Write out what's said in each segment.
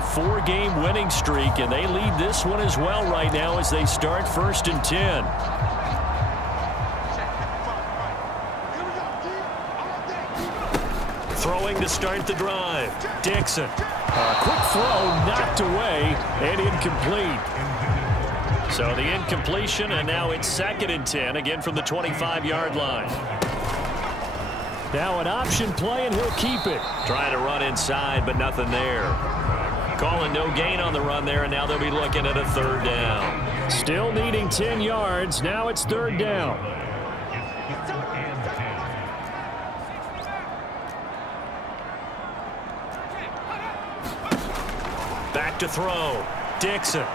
a 4-game winning streak, and they lead this one as well right now as they start 1st and 10. Throwing to start the drive. Dixon. A quick throw knocked away and incomplete. So the incompletion, and now it's 2nd and 10, again from the 25-yard line. Now an option play, and he'll keep it. Trying to run inside, but nothing there. Calling no gain on the run there, and now they'll be looking at a 3rd down. Still needing 10 yards. Now it's 3rd down. Back to throw. Dixon.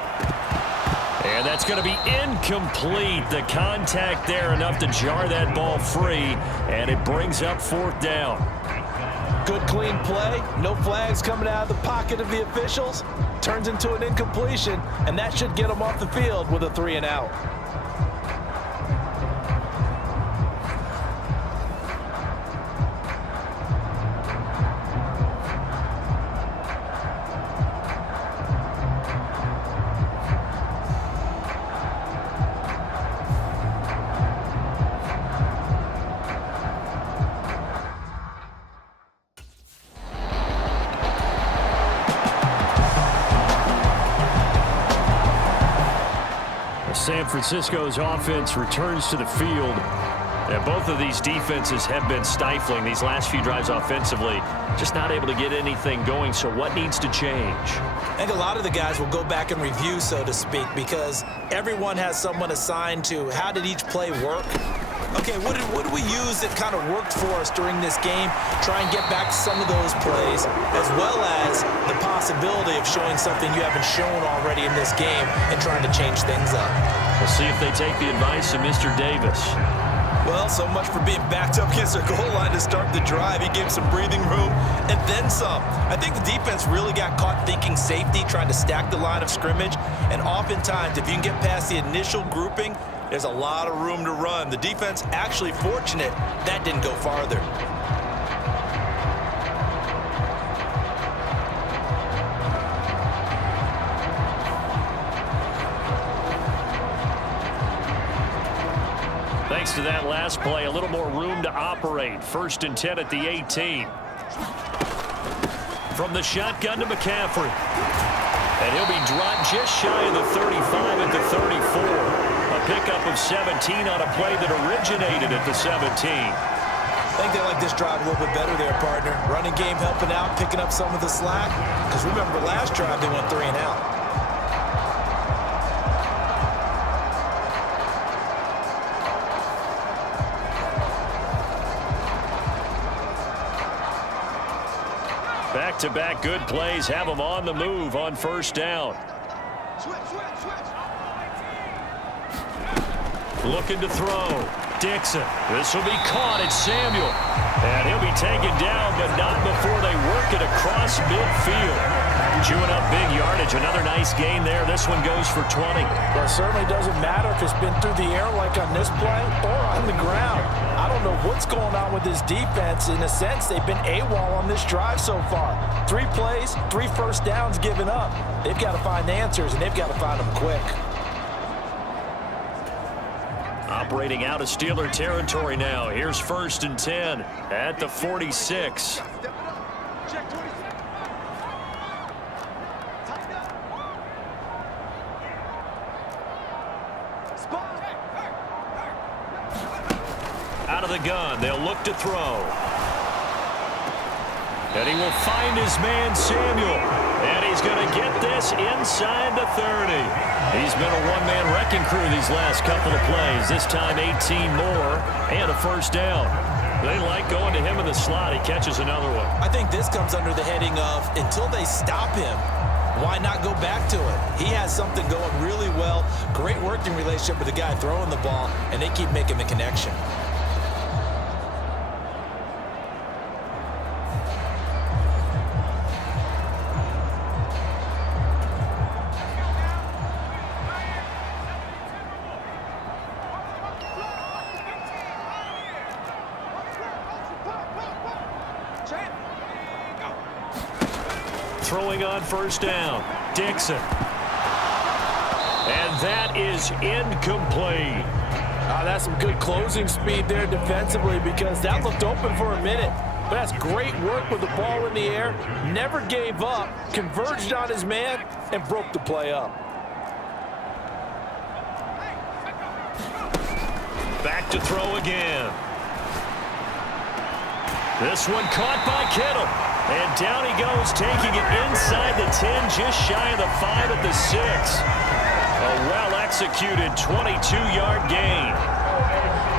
And that's going to be incomplete. The contact there enough to jar that ball free, and it brings up 4th down. Good clean play. No flags coming out of the pocket of the officials. Turns into an incompletion, and that should get them off the field with a 3-and-out. San Francisco's offense returns to the field. And both of these defenses have been stifling these last few drives offensively. Just not able to get anything going, so what needs to change? I think a lot of the guys will go back and review, so to speak, because everyone has someone assigned to how did each play work. Okay, what did we use that kind of worked for us during this game? Try and get back to some of those plays, as well as the possibility of showing something you haven't shown already in this game and trying to change things up. We'll see if they take the advice of Mr. Davis. Well, so much for being backed up against their goal line to start the drive. He gave some breathing room and then some. I think the defense really got caught thinking safety, trying to stack the line of scrimmage. And oftentimes, if you can get past the initial grouping, there's a lot of room to run. The defense actually fortunate that didn't go farther. Thanks to that last play, a little more room to operate. 1st and 10 at the 18. From the shotgun to McCaffrey. And he'll be dropped just shy of the 35 at the 34. A pickup of 17 on a play that originated at the 17. I think they like this drive a little bit better there, partner. Running game helping out, picking up some of the slack. Because remember, last drive they went 3-and-out. Back-to-back good plays have them on the move on 1st down. Looking to throw. Dixon. This will be caught. It's Samuel. And he'll be taken down, but not before they work it across midfield. Chewing up big yardage. Another nice gain there. This one goes for 20. Well, it certainly doesn't matter if it's been through the air like on this play or on the ground. I don't know what's going on with this defense. In a sense, they've been AWOL on this drive so far. 3 plays, 3 first downs given up. They've got to find answers, and they've got to find them quick. Operating out of Steeler territory now. Here's 1st and 10 at the 46. Out of the gun, they'll look to throw. And he will find his man, Samuel. And he's going to get this inside the 30. He's been a one-man wrecking crew these last couple of plays. This time 18 more and a 1st down. They like going to him in the slot. He catches another one. I think this comes under the heading of until they stop him, why not go back to it? He has something going really well. Great working relationship with the guy throwing the ball, and they keep making the connection. throwing on first down. Dixon. And that is incomplete. That's some good closing speed there defensively because that looked open for a minute. But that's great work with the ball in the air. Never gave up, converged on his man, and broke the play up. Back to throw again. This one caught by Kittle. And down he goes, taking it inside the 10, just shy of the 5 at the 6. A well-executed 22-yard gain.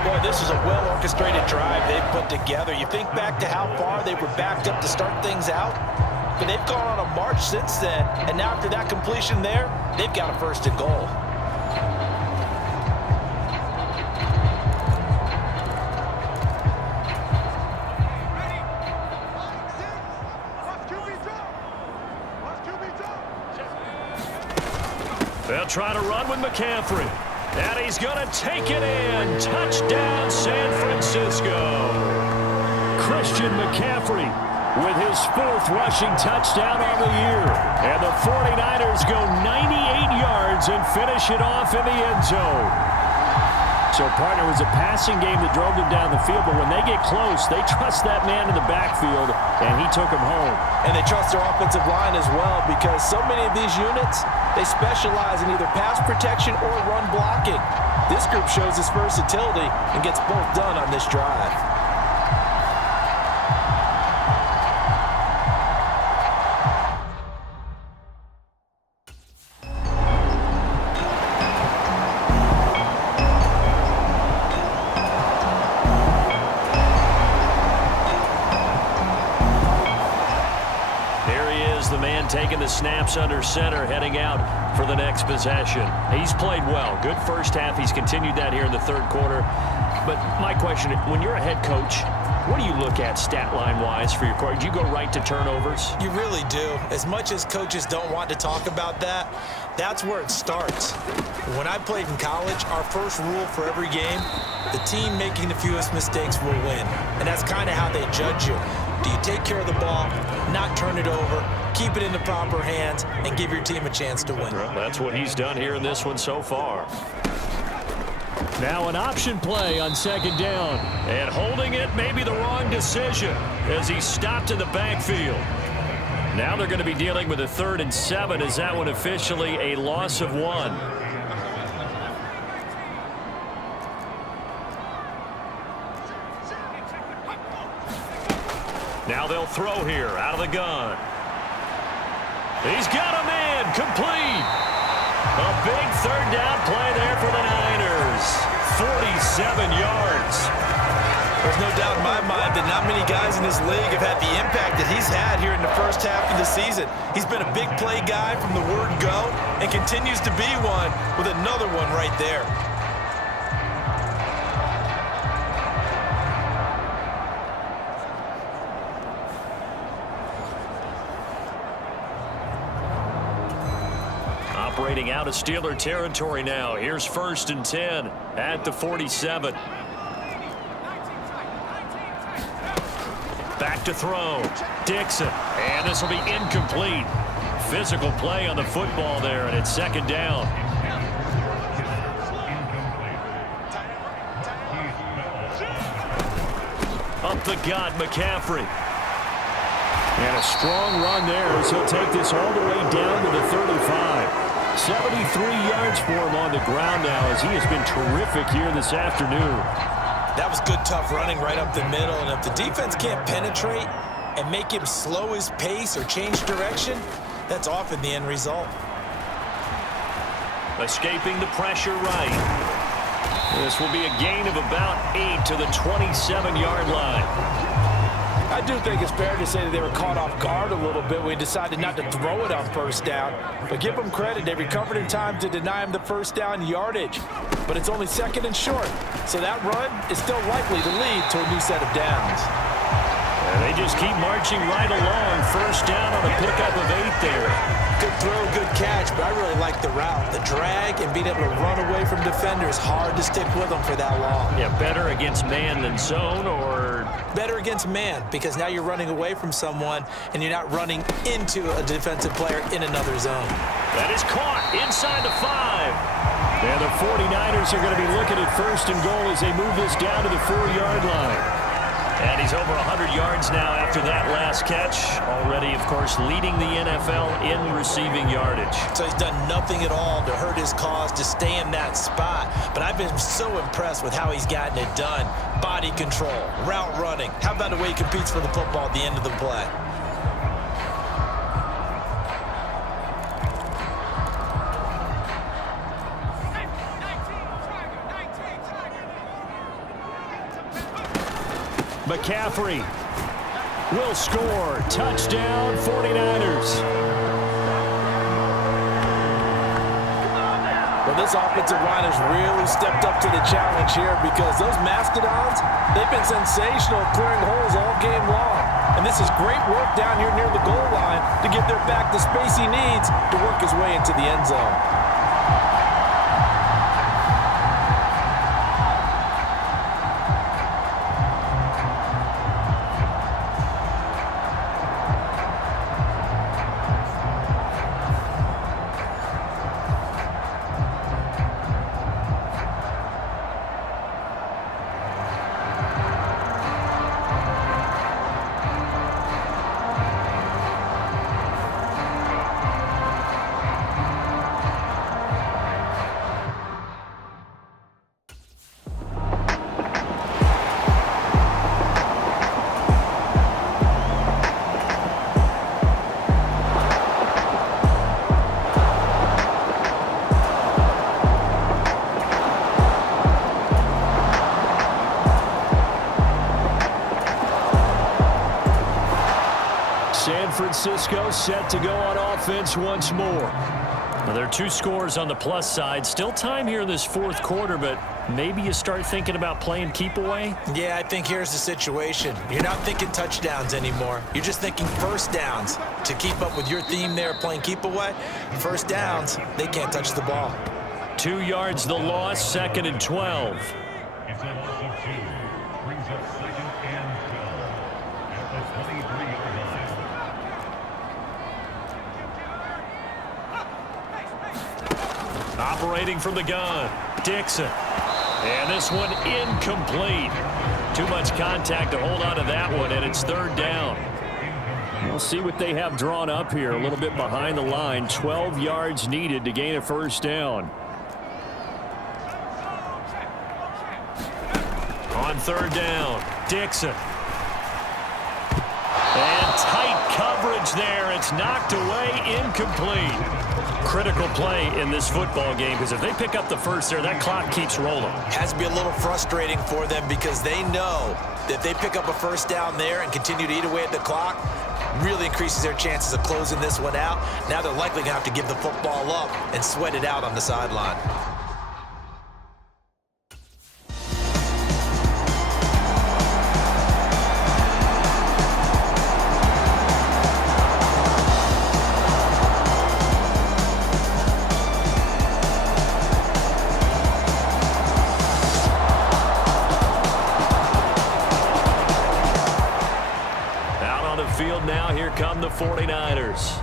Boy, this is a well-orchestrated drive they've put together. You think back to how far they were backed up to start things out, but they've gone on a march since then. And now after that completion there, they've got a first and goal. They'll try to run with McCaffrey. And he's going to take it in. Touchdown, San Francisco. Christian McCaffrey with his 4th rushing touchdown on the year. And the 49ers go 98 yards and finish it off in the end zone. So, partner, it was a passing game that drove them down the field, but when they get close, they trust that man in the backfield, and he took him home. And they trust their offensive line as well because so many of these units, they specialize in either pass protection or run blocking. This group shows its versatility and gets both done on this drive. Taking the snaps under center, heading out for the next possession. He's played well. Good first half. He's continued that here in the third quarter. But my question, when you're a head coach, what do you look at stat line-wise for your quarterback? Do you go right to turnovers? You really do. As much as coaches don't want to talk about that, that's where it starts. When I played in college, our first rule for every game, the team making the fewest mistakes will win. And that's kind of how they judge you. Do you take care of the ball, not turn it over, keep it in the proper hands, and give your team a chance to win? Well, that's what he's done here in this one so far. Now an option play on second down. And holding it may be the wrong decision as he stopped in the backfield. Now they're going to be dealing with a 3rd and 7 as that one officially a loss of 1. Now they'll throw here out of the gun. He's got a man complete. A big 3rd down play there for the Niners. 47 yards. There's no doubt in my mind that not many guys in this league have had the impact that he's had here in the first half of the season. He's been a big play guy from the word go and continues to be one with another one right there. Operating out of Steeler territory now. Here's 1st and 10 at the 47. Back to throw. Dixon. And this will be incomplete. Physical play on the football there, and it's 2nd down. Up the gut, McCaffrey. And a strong run there as he'll take this all the way down to the 35. 73 yards for him on the ground now as he has been terrific here this afternoon. That was good, tough running right up the middle. And if the defense can't penetrate and make him slow his pace or change direction, that's often the end result. Escaping the pressure right. This will be a gain of about 8 to the 27-yard line. I do think it's fair to say that they were caught off guard a little bit when we decided not to throw it on first down. But give them credit. They recovered in time to deny him the first down yardage. But it's only 2nd and short. So that run is still likely to lead to a new set of downs. And they just keep marching right along. First down on a pickup of 8 there. Good throw, good catch, but I really like the route. The drag and being able to run away from defenders, hard to stick with them for that long. Yeah, better against man than zone, or? Better against man, because now you're running away from someone and you're not running into a defensive player in another zone. That is caught inside the 5. And the 49ers are going to be looking at first and goal as they move this down to the 4-yard line. And he's over 100 yards now after that last catch. Already, of course, leading the NFL in receiving yardage. So he's done nothing at all to hurt his cause, to stay in that spot. But I've been so impressed with how he's gotten it done. Body control, route running. How about the way he competes for the football at the end of the play? McCaffrey will score. Touchdown, 49ers. Well, this offensive line has really stepped up to the challenge here because those Mastodons, they've been sensational clearing holes all game long. And this is great work down here near the goal line to give their back the space he needs to work his way into the end zone. San Francisco set to go on offense once more. Now, there are 2 scores on the plus side. Still time here in this 4th quarter, but maybe you start thinking about playing keep away? Yeah, I think here's the situation. You're not thinking touchdowns anymore. You're just thinking first downs. To keep up with your theme there, playing keep away, first downs, they can't touch the ball. 2 yards the loss, 2nd and 12. It's a loss of 2. Brings up 2nd and 12 at the 23-yard line. Operating from the gun, Dixon. And this one incomplete. Too much contact to hold on to that one, and it's 3rd down. We'll see what they have drawn up here. A little bit behind the line. 12 yards needed to gain a 1st down. On 3rd down, Dixon. And tight coverage there. It's knocked away, incomplete. Critical play in this football game, because if they pick up the first there, that clock keeps rolling. Has to be a little frustrating for them because they know that if they pick up a first down there and continue to eat away at the clock, really increases their chances of closing this one out. Now they're likely going to have to give the football up and sweat it out on the sideline. Now here come the 49ers.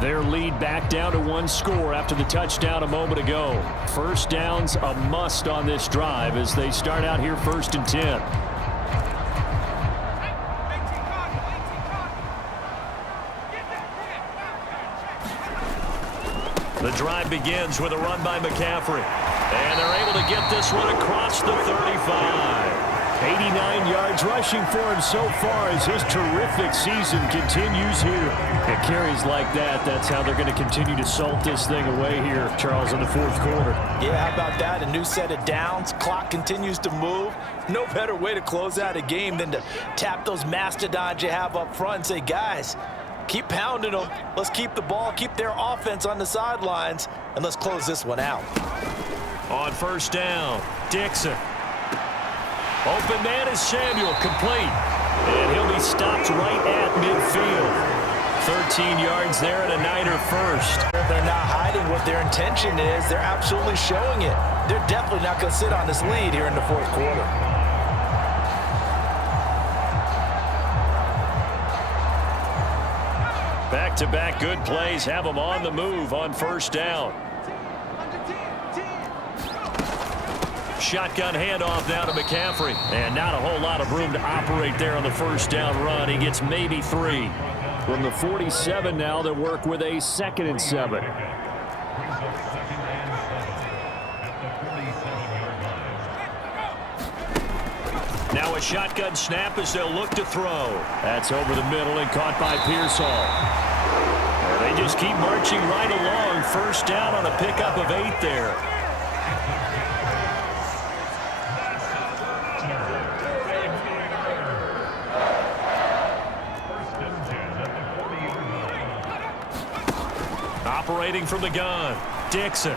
Their lead back down to 1 score after the touchdown a moment ago. First down's a must on this drive as they start out here 1st and 10. The drive begins with a run by McCaffrey. And they're able to get this one across the 35. 89 yards rushing for him so far as his terrific season continues here. It carries like that. That's how they're going to continue to salt this thing away here, Charles, in the 4th quarter. Yeah, how about that? A new set of downs. Clock continues to move. No better way to close out a game than to tap those mastodons you have up front and say, guys, keep pounding them. Let's keep the ball, keep their offense on the sidelines, and let's close this one out. On 1st down, Dixon. Open man is Samuel, complete. And he'll be stopped right at midfield. 13 yards there and a Niner first. They're not hiding what their intention is. They're absolutely showing it. They're definitely not going to sit on this lead here in the fourth quarter. Back-to-back good plays have them on the move on first down. Shotgun handoff now to McCaffrey. And not a whole lot of room to operate there on the first down run. He gets maybe 3. From the 47 now, they work with a 2nd and 7. Now a shotgun snap as they'll look to throw. That's over the middle and caught by Pearsall. They just keep marching right along. First down on a pickup of 8 there. Operating from the gun, Dixon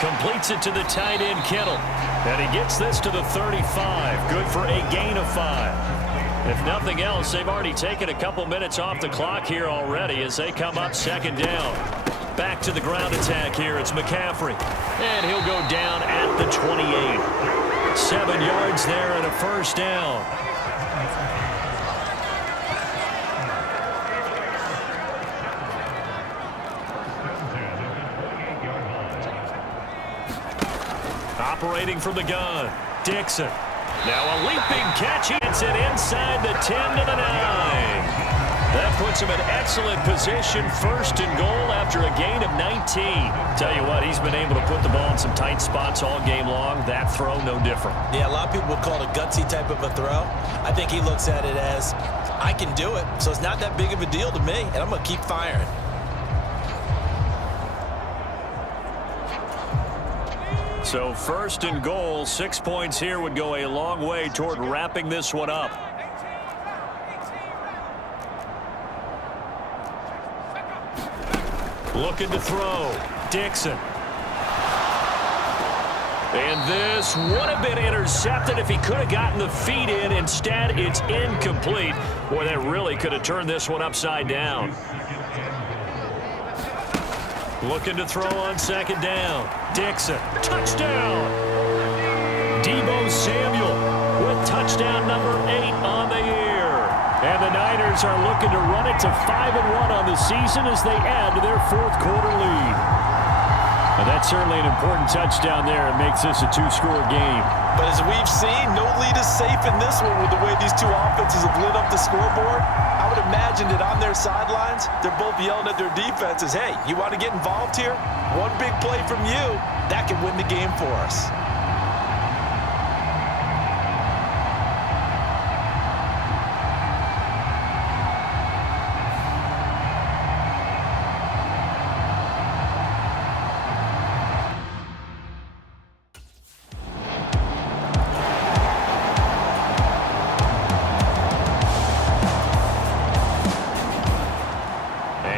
completes it to the tight end Kittle, and he gets this to the 35. Good for a gain of 5. If nothing else, they've already taken a couple minutes off the clock here already as they come up 2nd down. Back to the ground attack here. It's McCaffrey, and he'll go down at the 28. 7 yards there and a first down. Operating from the gun, Dixon. Now a leaping catch. He hits it inside the 10 to the 9. That puts him in excellent position. 1st and goal after a gain of 19. Tell you what, he's been able to put the ball in some tight spots all game long. That throw, no different. Yeah, a lot of people would call it a gutsy type of a throw. I think he looks at it as, I can do it, so it's not that big of a deal to me, and I'm going to keep firing. So 1st and goal, 6 points here would go a long way toward wrapping this one up. Looking to throw, Dixon. And this would have been intercepted if he could have gotten the feet in. Instead, it's incomplete. Boy, that really could have turned this one upside down. Looking to throw on 2nd down. Dixon, touchdown! Deebo Samuel with touchdown number 8 on the year. And the Niners are looking to run it to 5-1 on the season as they add to their 4th quarter lead. And that's certainly an important touchdown there. It makes this a 2-score game. But as we've seen, no lead is safe in this one with the way these two offenses have lit up the scoreboard. I would imagine that on their sidelines, they're both yelling at their defenses, hey, you want to get involved here? One big play from you, that can win the game for us.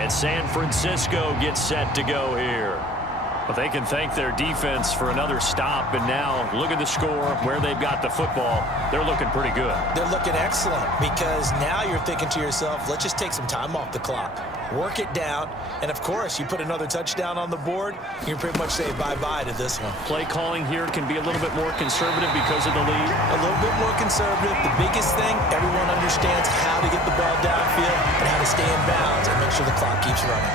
San Francisco gets set to go here. But they can thank their defense for another stop. And now look at the score, where they've got the football. They're looking pretty good. They're looking excellent because now you're thinking to yourself, let's just take some time off the clock. Work it down. And, of course, you put another touchdown on the board, you can pretty much say bye-bye to this one. Play calling here can be a little bit more conservative because of the lead. A little bit more conservative. The biggest thing, everyone understands how to get the ball downfield and how to stay in bounds and make sure the clock keeps running.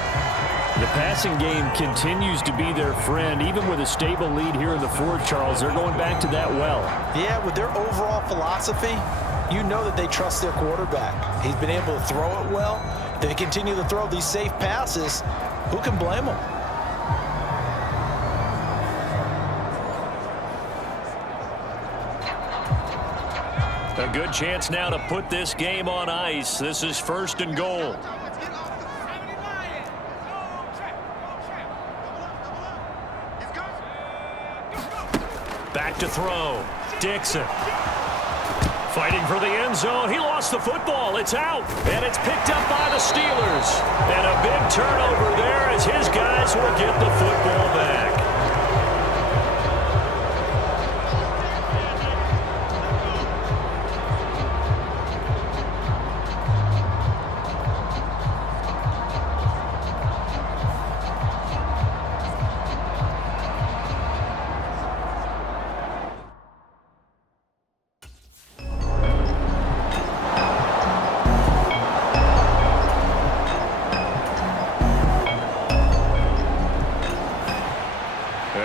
The passing game continues to be their friend. Even with a stable lead here in the 4th, Charles, they're going back to that well. Yeah, with their overall philosophy, you know that they trust their quarterback. He's been able to throw it well. They continue to throw these safe passes. Who can blame them? A good chance now to put this game on ice. This is 1st and goal. Back to throw. Dixon. Fighting for the end zone. He lost the football. It's out. And it's picked up by the Steelers. And a big turnover there as his guys will get the football back.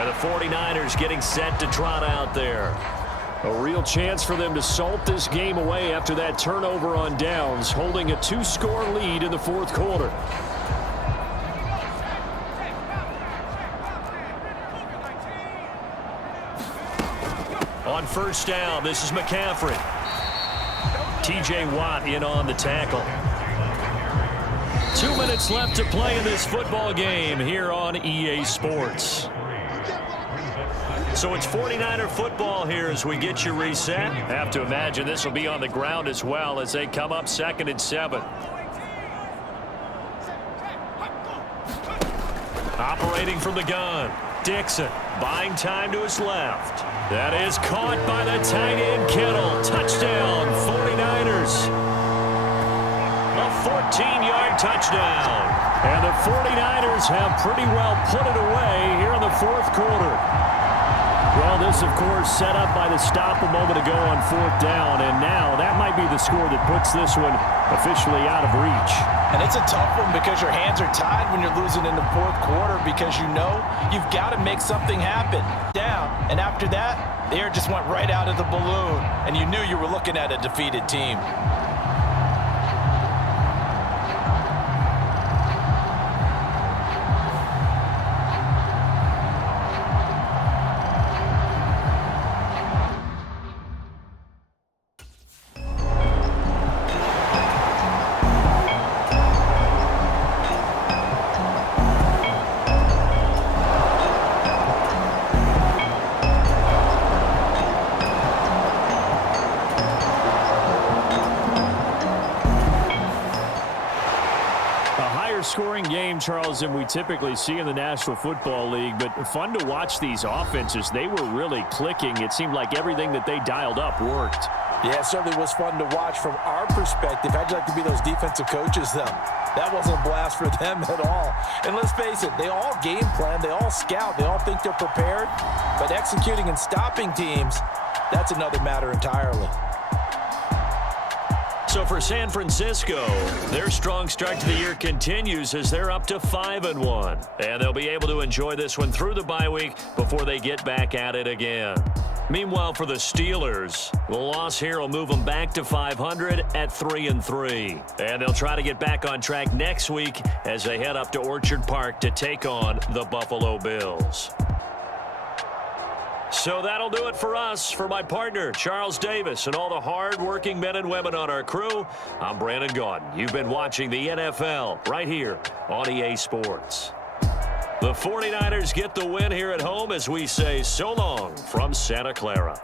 And the 49ers getting set to trot out there. A real chance for them to salt this game away after that turnover on downs, holding a 2-score lead in the fourth quarter. On first down, this is McCaffrey. T.J. Watt in on the tackle. 2 minutes left to play in this football game here on EA Sports. So it's 49er football here as we get you reset. Have to imagine this will be on the ground as well as they come up 2nd and 7. Operating from the gun. Dixon buying time to his left. That is caught by the tight end Kittle. Touchdown 49ers. A 14-yard touchdown. And the 49ers have pretty well put it away here in the fourth quarter. Well, this, of course, set up by the stop a moment ago on 4th down, and now that might be the score that puts this one officially out of reach. And it's a tough one because your hands are tied when you're losing in the fourth quarter because you know you've got to make something happen. Down, and after that, the air just went right out of the balloon, and you knew you were looking at a defeated team. Scoring game, Charles, than we typically see in the National Football League, but fun to watch these offenses. They were really clicking. It seemed like everything that they dialed up worked. Yeah, it certainly was fun to watch from our perspective. How'd you like to be those defensive coaches, though? That wasn't a blast for them at all. And let's face it, they all game plan, they all scout, they all think they're prepared, but executing and stopping teams, that's another matter entirely. So for San Francisco, their strong start to the year continues as they're up to 5-1. And they'll be able to enjoy this one through the bye week before they get back at it again. Meanwhile, for the Steelers, the loss here will move them back to 500 at 3-3. And they'll try to get back on track next week as they head up to Orchard Park to take on the Buffalo Bills. So that'll do it for us. For my partner, Charles Davis, and all the hard-working men and women on our crew, I'm Brandon Gaudin. You've been watching the NFL right here on EA Sports. The 49ers get the win here at home as we say so long from Santa Clara.